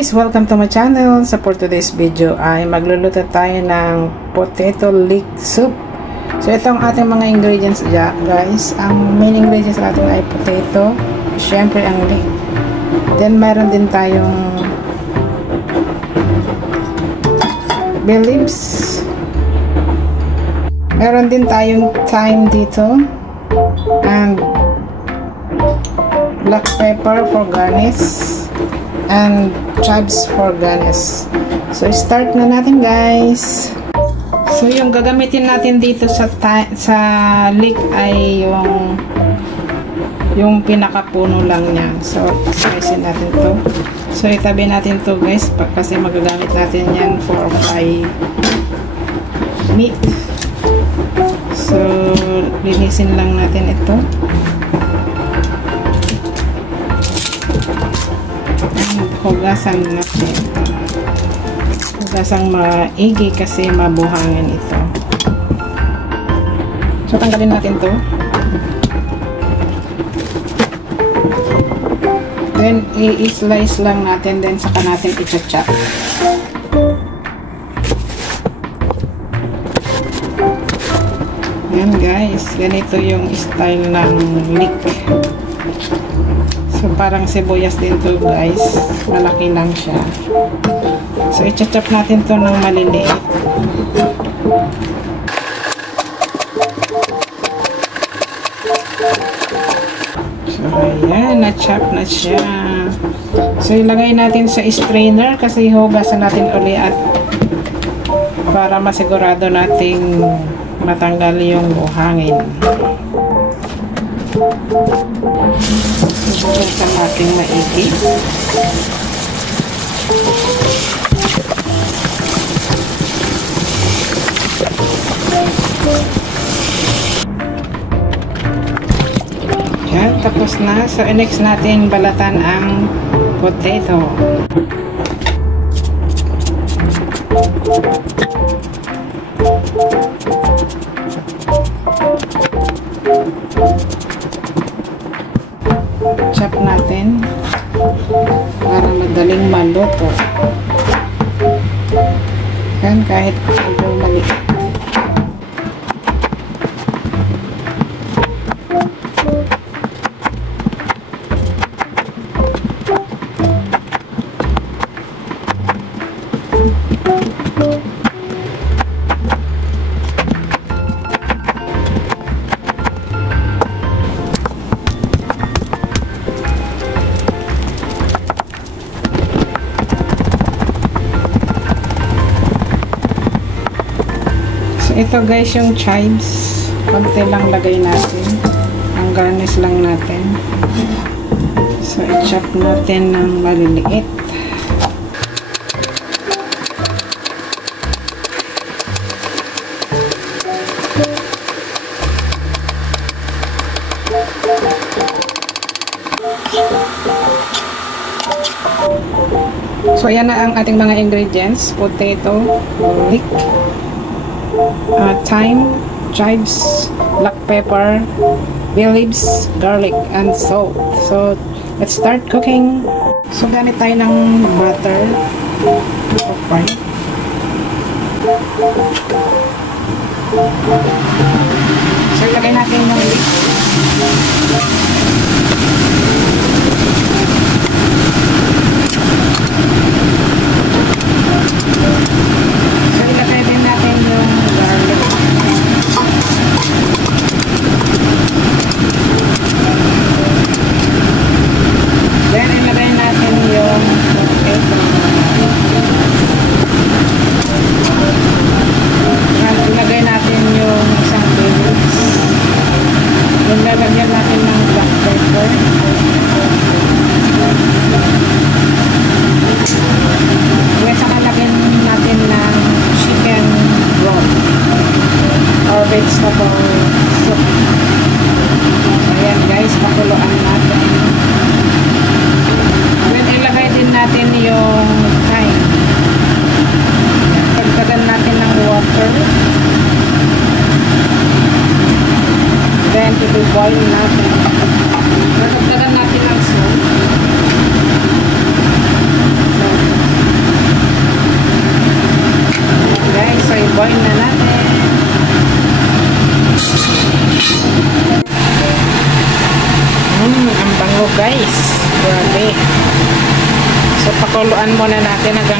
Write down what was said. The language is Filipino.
guys! Welcome to my channel. So for today's video ay magluluto tayo ng potato leek soup. So ito ang ating mga ingredients guys. Ang main ingredients natin ay potato, syempre ang leek. Then meron din tayong bay leaves. Meron din tayong thyme dito. And black pepper for garnish. And chives for garnish. So start na natin guys. So yung gagamitin natin dito sa leek ay yung pinakapuno lang niya. So slicein natin to. So itabi natin to guys kasi magagamit natin yan for fry meat. So linisin lang natin ito. Hugasan natin. Hugasang maigi kasi mabuhangin ito. So tanggalin natin to. Then i-slice lang natin, then saka natin i-chop. Yan guys, ganito yung style ng leek. So, parang sibuyas din to guys. Malaki lang siya. So, i-chop natin to ng maliliit. So, ayan. Na-chop na siya. So, ilagay natin sa strainer kasi hugasan natin uli at para masigurado nating matanggal yung buhangin. Subukan natin maigi. Yan, tapos na. So, next natin balatan ang potato. Chop natin para madaling maluto. Yan, kahit medyo maliit. Ito guys yung chives, konti lang lagay natin, ang garnish lang natin. So i-chop natin ng maliliit. So ayan na ang ating mga ingredients: potato, leek, thyme, chives, black pepper, bay leaves, garlic, and salt. So let's start cooking. So gamit tayo ng butter. Okay. So ilagay natin yung leek. So ilagay din natin yung garlic. Then ilagay natin yung potato. Ilagay natin yung isang bay leaves. Then lalagyan natin ng black pepper. Then saka lagyan natin tinagang